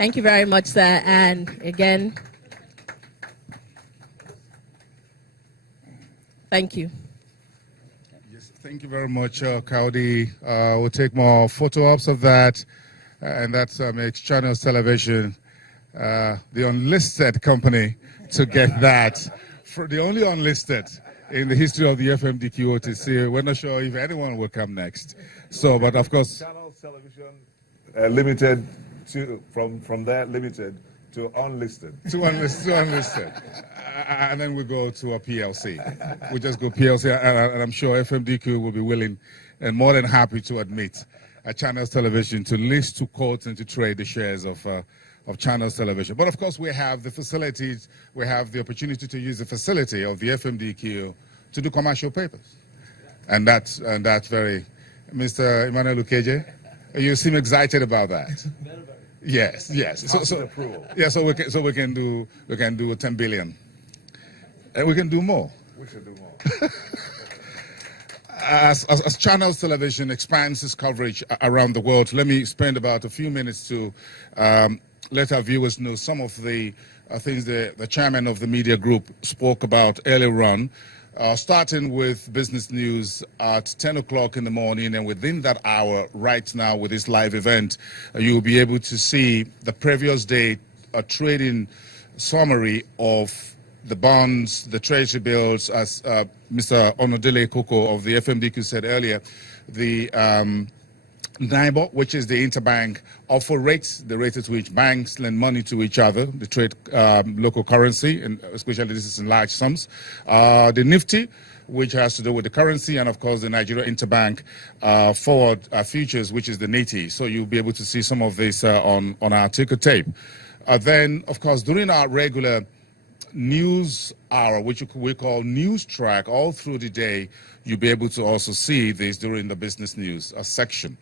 Thank you very much, sir. And again, thank you. Yes, thank you very much, Kaudi. We'll take more photo ops of that, and that makes Channels Television the unlisted company to get that. For the only unlisted in the history of the FMDQ OTC. We're not sure if anyone will come next. So, but of course, Channels Television limited to from there limited to unlisted. To unlisted. And then we go to a PLC. We just go PLC, and I'm sure FMDQ will be willing and more than happy to admit Channels Television to list, to quote, and to trade the shares of Channels Television. But of course, we have the facilities, we have the opportunity to use the facility of the FMDQ to do commercial papers. And that's very, Mr. Emmanuel Ukeje, you seem excited about that. Yes. So we can do 10 billion. And we can do more. We should do more. As Channels Television expands its coverage around the world, let me spend about a few minutes to let our viewers know some of the things the chairman of the media group spoke about earlier on, starting with business news at 10 o'clock in the morning. And within that hour, right now with this live event, you'll be able to see the previous day a trading summary of the bonds, the treasury bills, as Mr. Onodele Koko of the FMDQ said earlier, the NIBOR, which is the interbank offer rates, the rate at which banks lend money to each other, the trade local currency, and especially this is in large sums. The Nifty, which has to do with the currency, and of course the Nigeria Interbank forward futures, which is the NITI. So you'll be able to see some of this on our ticker tape. Then, of course, during our regular news hour, which we call news track, all through the day, you'll be able to also see this during the business news section.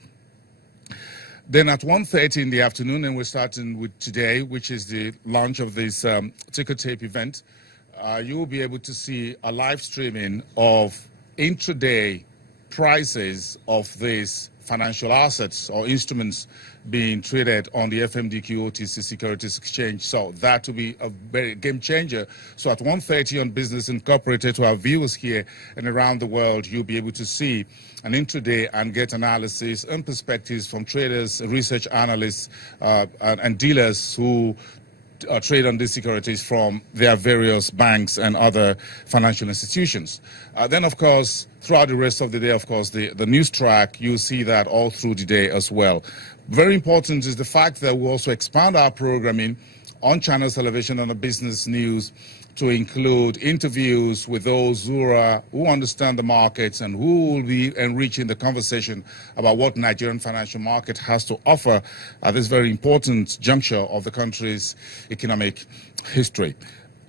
Then at 1:30 in the afternoon, and we're starting with today, which is the launch of this ticker tape event, you will be able to see a live streaming of intraday prices of these financial assets or instruments being traded on the FMDQ OTC Securities Exchange. So that will be a very game changer. So at 1:30 on Business Incorporated, to our viewers here and around the world, you'll be able to see an intraday and get analysis and perspectives from traders, research analysts, and dealers who trade on these securities from their various banks and other financial institutions. Then, of course, throughout the rest of the day, of course, the news track, you'll see that all through the day as well. Very important is the fact that we also expand our programming on Channels Television on the business news to include interviews with those who understand the markets and who will be enriching the conversation about what Nigerian financial market has to offer at this very important juncture of the country's economic history.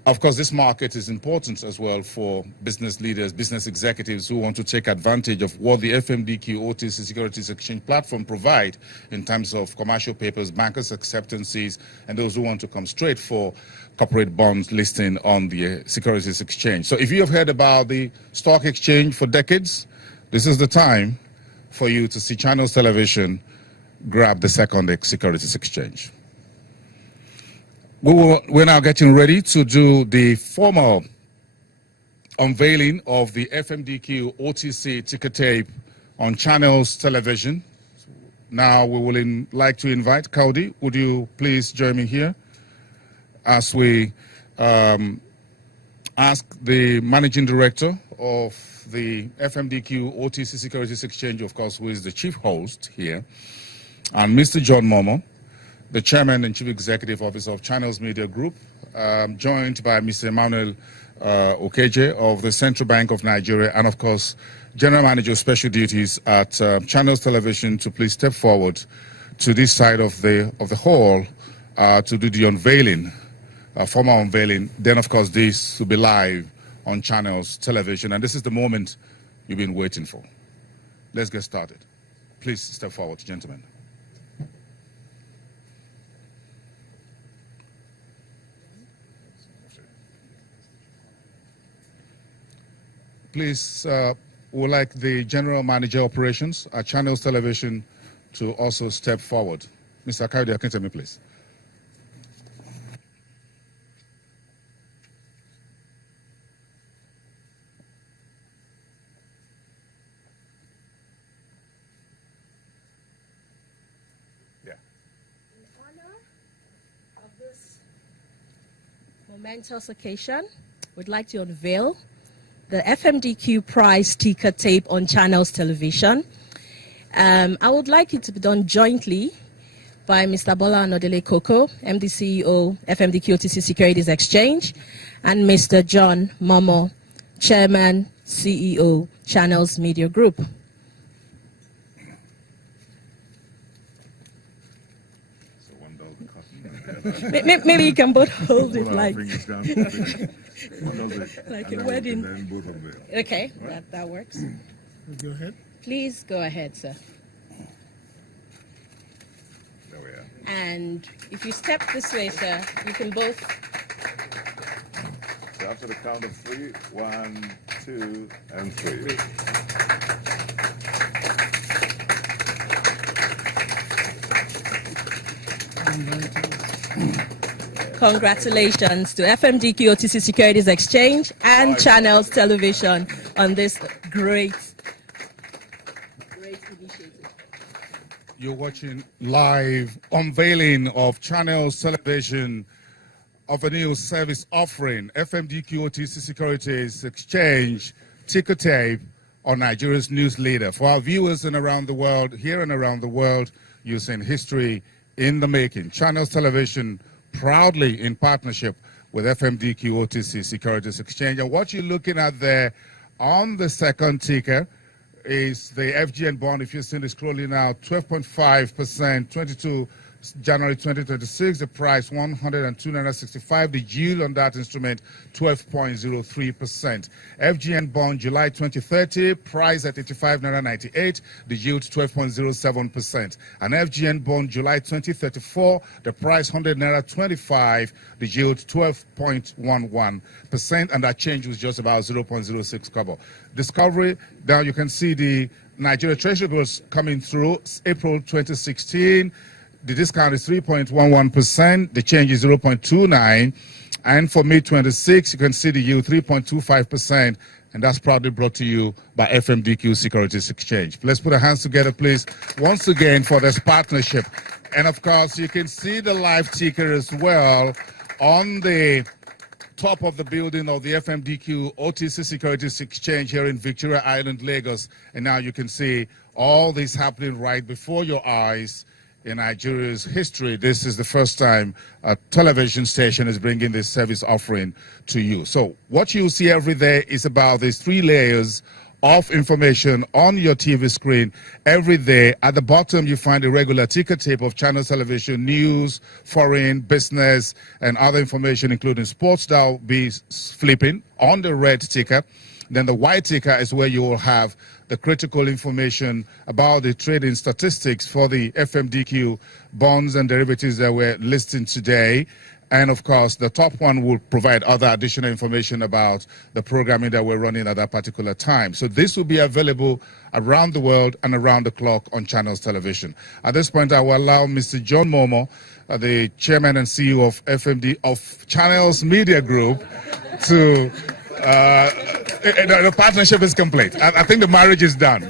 Of course, this market is important as well for business leaders, business executives who want to take advantage of what the FMDQ OTC Securities Exchange platform provide in terms of commercial papers, bankers' acceptances, and those who want to come straight for corporate bonds listing on the Securities Exchange. So if you have heard about the stock exchange for decades, this is the time for you to see Channels Television grab the second Securities Exchange. We're now getting ready to do the formal unveiling of the FMDQ OTC ticker tape on Channels Television. Now we will like to invite Kaudi. Would you please join me here as we ask the managing director of the FMDQ OTC Securities Exchange, of course, who is the chief host here, and Mr. John Momo, the Chairman and Chief Executive Officer of Channels Media Group, joined by Mr. Emmanuel Ukeje of the Central Bank of Nigeria, and of course, General Manager of Special Duties at Channels Television, to please step forward to this side of the hall to do the unveiling, formal unveiling. Then, of course, this will be live on Channels Television, and this is the moment you've been waiting for. Let's get started. Please step forward, gentlemen. Please, would like the General Manager Operations at Channels Television to also step forward. Mr. Akaudi Akintemi, please. Yeah. In honor of this momentous occasion, we'd like to unveil the FMDQ prize sticker tape on Channels Television. I would like it to be done jointly by Mr. Bola Anodele Koko, MD CEO, FMDQ OTC Securities Exchange, and Mr. John Momo, Chairman, CEO, Channels Media Group. Maybe you can both hold it like like a wedding. Okay, that works. Go ahead. Please go ahead, sir. There we are. And if you step this way, sir, you can both. So after the count of 3, 1, 2, and 3. Congratulations to FMDQ OTC Securities Exchange and Channels Television on this great initiative. You're watching live unveiling of Channels Television of a new service offering, FMDQ OTC Securities Exchange ticker tape on Nigeria's news leader. For our viewers and around the world, here and around the world, using history in the making. Channels Television proudly in partnership with FMDQ OTC Securities Exchange. And what you're looking at there on the second ticker is the FGN bond. If you're seeing it scrolling now, 12.5%, 22 January 2026, the price 102.65. The yield on that instrument 12.03%. FGN bond July 2030, price at 85.98. The yield 12.07%. And FGN bond July 2034, the price 100.25. The yield 12.11%, and that change was just about 0.06 kobo. Discovery. Now you can see the Nigeria Treasury bills coming through. April 2016. The discount is 3.11%. The change is 0.29. And for May 26, you can see the yield 3.25%. And that's proudly brought to you by FMDQ Securities Exchange. Let's put our hands together, please, once again for this partnership. And of course, you can see the live ticker as well on the top of the building of the FMDQ OTC Securities Exchange here in Victoria Island, Lagos. And now you can see all this happening right before your eyes. In Nigeria's history, this is the first time a television station is bringing this service offering to you. So what you see every day is about these 3 layers of information on your TV screen every day. At the bottom, you find a regular ticker tape of Channels Television, news, foreign, business, and other information, including sports that will be flipping on the red ticker. Then the white ticker is where you will have the critical information about the trading statistics for the FMDQ bonds and derivatives that we're listing today. And of course, the top one will provide other additional information about the programming that we're running at that particular time. So this will be available around the world and around the clock on Channels Television. At this point, I will allow Mr. John Momo, the chairman and CEO of Channels Media Group, to the partnership is complete. I think the marriage is done.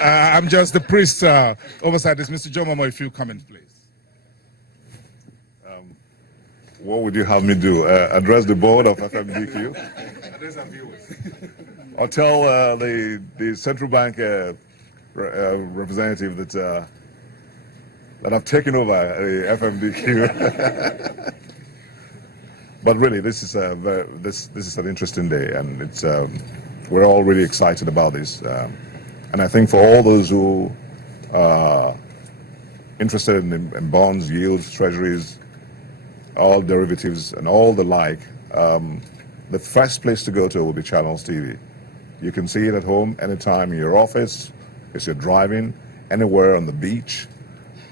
I'm just the priest oversight this. Mr. John Momo, a few comments, please. What would you have me do? Address the board of FMDQ? Address our viewers. Or tell the central bank representative that I've taken over the FMDQ. But really, this is this is an interesting day, and it's we're all really excited about this. And I think for all those who are interested in bonds, yields, treasuries, all derivatives, and all the like, the first place to go to will be Channels TV. You can see it at home, anytime, in your office, if you're driving, anywhere on the beach.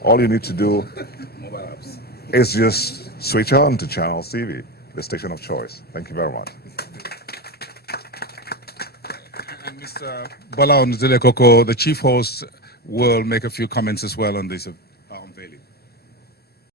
All you need to do is just switch on to Channels TV, the station of choice. Thank you very much. And Mr. Bola Anodele Koko, the chief host, will make a few comments as well on this unveiling.